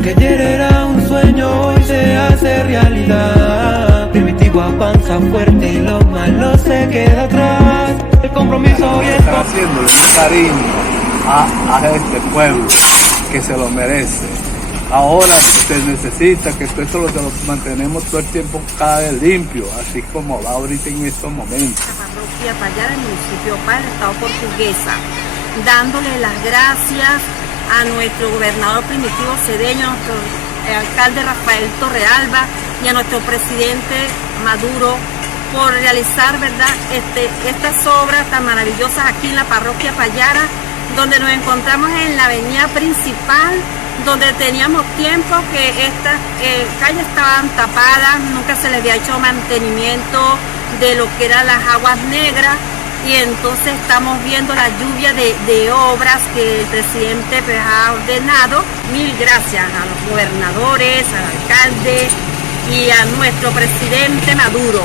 Lo que ayer era un sueño hoy se hace realidad. Primitivo avanza fuerte y lo malo se queda atrás. El compromiso hoy es está haciéndole un cariño a este pueblo que se lo merece. Ahora se necesita que esto lo mantenemos todo el tiempo cada vez limpio, así como va ahorita en estos momentos. La parroquia Payara, el municipio Opal, estado Portuguesa, dándole las gracias a nuestro gobernador Primitivo Cedeño, a nuestro alcalde Rafael Torrealba y a nuestro presidente Maduro por realizar, ¿verdad?, estas obras tan maravillosas aquí en la parroquia Payara, donde nos encontramos en la avenida principal, donde teníamos tiempo que estas calles estaban tapadas, nunca se les había hecho mantenimiento de lo que eran las aguas negras, y entonces estamos viendo la lluvia de obras que el presidente pues, ha ordenado. Mil gracias a los gobernadores, al alcalde y a nuestro presidente Maduro.